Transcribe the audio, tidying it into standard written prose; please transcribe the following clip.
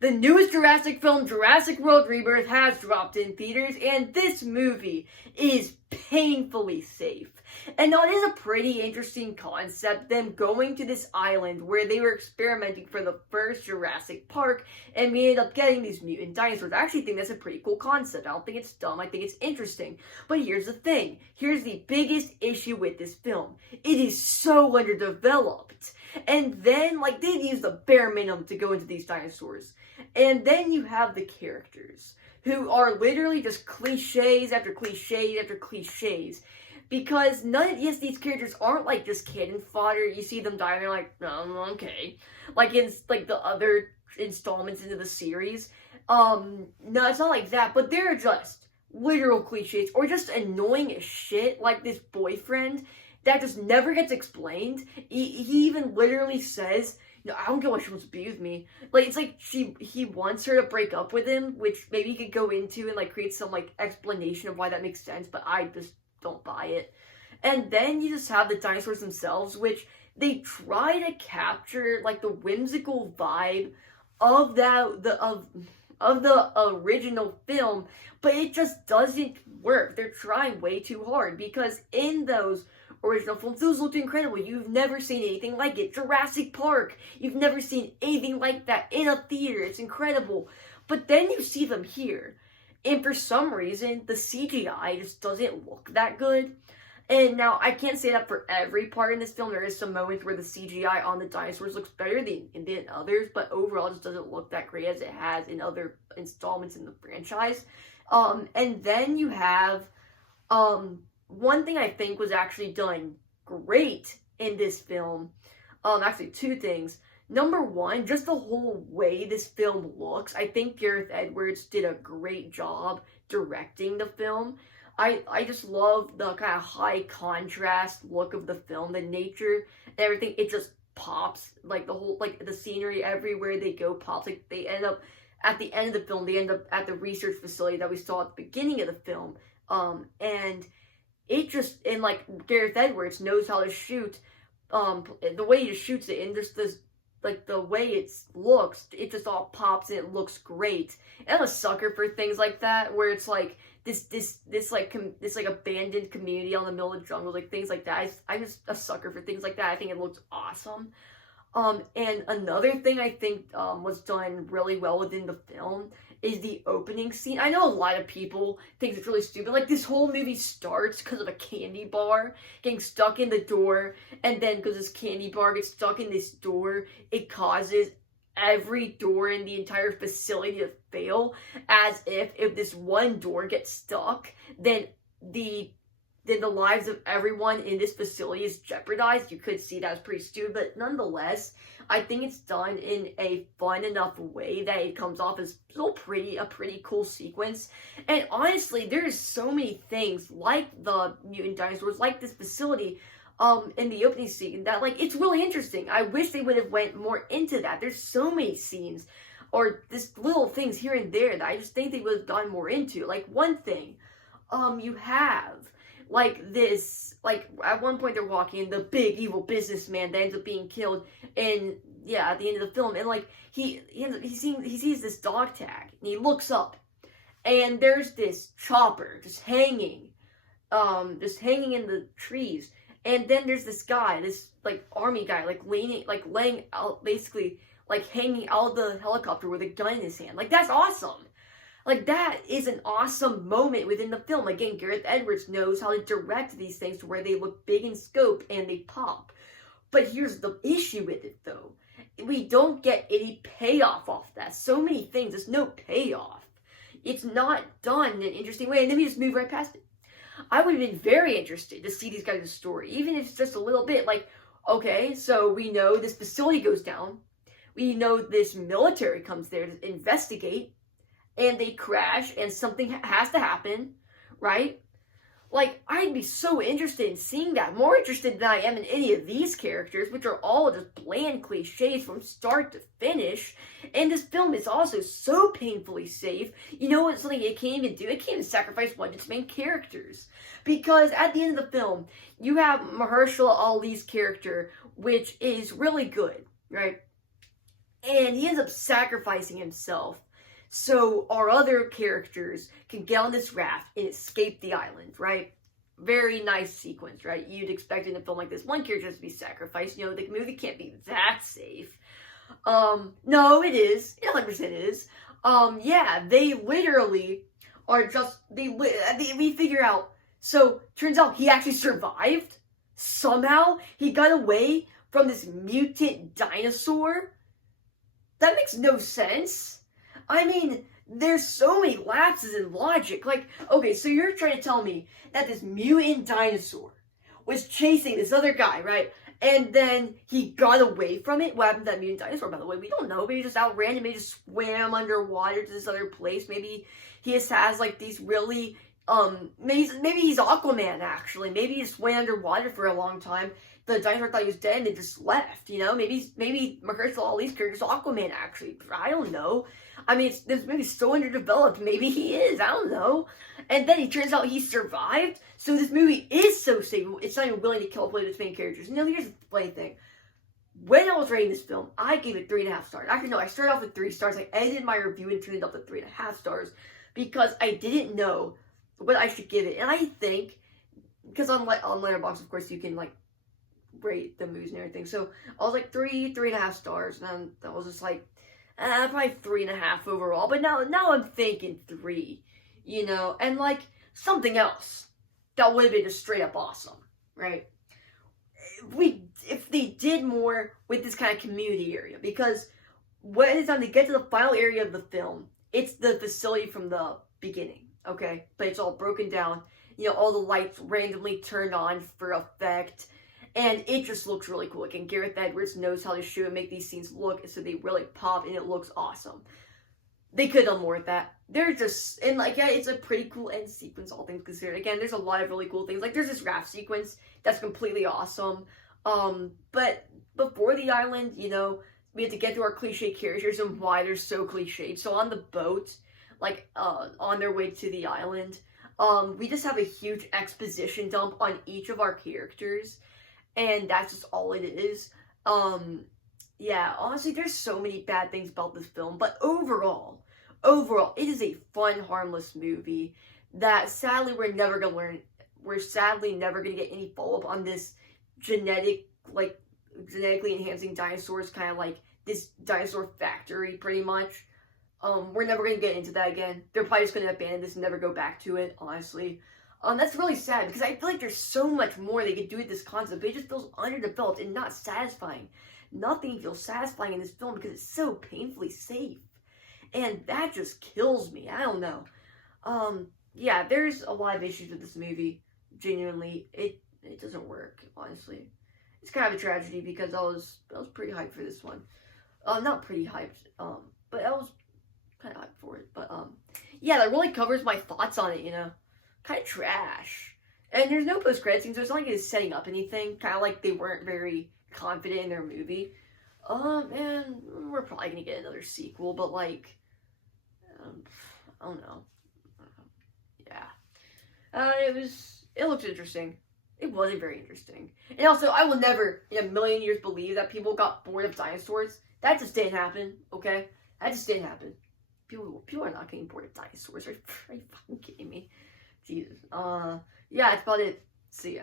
The newest Jurassic film, Jurassic World Rebirth, has dropped in theaters, and this movie is painfully safe. And now it is a pretty interesting concept, them going to this island where they were experimenting for the first Jurassic Park, and we ended up getting these mutant dinosaurs. I actually think that's a pretty cool concept. I don't think it's dumb, I think it's interesting. But here's the thing. Here's the biggest issue with this film. It is so underdeveloped. And then, like, they've used the bare minimum to go into these dinosaurs. And then you have the characters, who are literally just cliches after cliches after cliches. Because none of these characters aren't like just cannon fodder. You see them die and they're like, oh, okay. Like in like the other installments into the series. No, it's not like that. But they're just literal cliches. Or just annoying as shit. Like this boyfriend that just never gets explained. He even literally says, no, I don't get why she wants to be with me. Like, it's like he wants her to break up with him, which maybe he could go into and like create some like explanation of why that makes sense, but I just don't buy it. And then you just have the dinosaurs themselves, which they try to capture like the whimsical vibe of the original film, but it just doesn't work. They're trying way too hard, because in those original films, those looked incredible. You've never seen anything like it. Jurassic Park, you've never seen anything like that in a theater. It's incredible. But then you see them here, and for some reason, the CGI just doesn't look that good. And now, I can't say that for every part in this film. There is some moments where the CGI on the dinosaurs looks better than others, but overall, it just doesn't look that great as it has in other installments in the franchise. And then you have, one thing I think was actually done great in this film, actually two things. Number one, just the whole way this film looks. I think Gareth Edwards did a great job directing the film. I just love the kind of high contrast look of the film, the nature, everything. It just pops, like the whole, like the scenery everywhere they go pops. Like they end up, at the end of the film, they end up at the research facility that we saw at the beginning of the film. And it just, and like Gareth Edwards knows how to shoot, the way he just shoots it, and just this, like the way it looks, it just all pops and it looks great. And I'm a sucker for things like that, where it's like this abandoned community on the middle of the jungle, like things like that. I'm just a sucker for things like that. I think it looks awesome. And another thing I think was done really well within the film is the opening scene. I know a lot of people think it's really stupid. Like, this whole movie starts because of a candy bar getting stuck in the door, and then because this candy bar gets stuck in this door, it causes every door in the entire facility to fail, as if this one door gets stuck, then the lives of everyone in this facility is jeopardized. You could see that as pretty stupid, but nonetheless, I think it's done in a fun enough way that it comes off as still a pretty cool sequence. And honestly, there's so many things like the mutant dinosaurs, like this facility, in the opening scene, that like it's really interesting. I wish they would have went more into that. There's so many scenes, or just little things here and there, that I just think they would have gone more into. Like, one thing, you have like this, like at one point they're walking, the big evil businessman that ends up being killed, and yeah, at the end of the film, and like he sees this dog tag, and he looks up, and there's this chopper just hanging in the trees, and then there's this guy, this like army guy, like laying out, basically like hanging out of the helicopter with a gun in his hand. Like, that's awesome. Like, that is an awesome moment within the film. Again, Gareth Edwards knows how to direct these things to where they look big in scope and they pop. But here's the issue with it, though. We don't get any payoff off that. So many things, there's no payoff. It's not done in an interesting way, and then we just move right past it. I would have been very interested to see these guys' story, even if it's just a little bit. Like, okay, so we know this facility goes down. We know this military comes there to investigate. And they crash, and something has to happen, right? Like, I'd be so interested in seeing that. More interested than I am in any of these characters, which are all just bland cliches from start to finish. And this film is also so painfully safe. You know what? Something it can't even do? It can't even sacrifice one of its main characters. Because at the end of the film, you have Mahershala Ali's character, which is really good, right? And he ends up sacrificing himself so our other characters can get on this raft and escape the island, right? Very nice sequence, right? You'd expect in a film like this, one character has to be sacrificed. You know, the movie can't be that safe. No, it is. It 100% is. Yeah, they literally are just, we figure out, so, turns out he actually survived. Somehow, he got away from this mutant dinosaur. That makes no sense. I mean, there's so many lapses in logic. Like, okay, so you're trying to tell me that this mutant dinosaur was chasing this other guy, right? And then he got away from it. What happened to that mutant dinosaur, by the way? We don't know. Maybe he just outran and maybe just swam underwater to this other place. Maybe he just has, like, these really, maybe he's Aquaman, actually. Maybe he just swam underwater for a long time. The dinosaur thought he was dead and they just left, you know? Maybe Mahershala Ali's character's Aquaman, actually. I don't know. I mean, this movie's so underdeveloped. Maybe he is. I don't know. And then it turns out he survived. So this movie is so safe. It's not even willing to kill one of its main characters. You know, here's the funny thing. When I was rating this film, I gave it 3.5 stars. Actually, no, I started off with 3 stars. I edited my review and turned it up to 3.5 stars because I didn't know what I should give it. And I think, because on Letterboxd, of course, you can, like, rate the movies and everything. So I was like 3.5 stars. And then I was just like, probably 3.5 overall. But now I'm thinking 3, you know, and like something else that would have been just straight up awesome, right? If they did more with this kind of community area, because when it's time to get to the final area of the film, it's the facility from the beginning, okay? But it's all broken down. You know, all the lights randomly turned on for effect. And it just looks really cool. Again, Gareth Edwards knows how to shoot and make these scenes look, so they really pop, and it looks awesome. They could have done more with that. They're just, and like, yeah, it's a pretty cool end sequence, all things considered. Again, there's a lot of really cool things. Like, there's this raft sequence that's completely awesome. But before the island, you know, we have to get through our cliche characters and why they're so cliched. So on the boat, like, on their way to the island, we just have a huge exposition dump on each of our characters. And that's just all it is. Yeah, honestly, there's so many bad things about this film. But overall, it is a fun, harmless movie that sadly we're never going to learn. We're sadly never going to get any follow-up on this genetically enhancing dinosaurs, kind of like this dinosaur factory, pretty much. We're never going to get into that again. They're probably just going to abandon this and never go back to it, honestly. That's really sad, because I feel like there's so much more they could do with this concept, but it just feels underdeveloped and not satisfying. Nothing feels satisfying in this film because it's so painfully safe. And that just kills me. I don't know. Yeah, there's a lot of issues with this movie. Genuinely, it doesn't work, honestly. It's kind of a tragedy because I was pretty hyped for this one. Not pretty hyped, but I was kind of hyped for it. But, yeah, that really covers my thoughts on it, you know. Kind of trash. And there's no post-credit scenes, so it's not like it's setting up anything. Kind of like they weren't very confident in their movie. Man, we're probably gonna get another sequel, but like, I don't know. Yeah. It looked interesting. It wasn't very interesting. And also, I will never in a million years believe that people got bored of dinosaurs. That just didn't happen, okay? That just didn't happen. People are not getting bored of dinosaurs. Are you fucking kidding me? Jesus. Yeah, that's about it. See ya.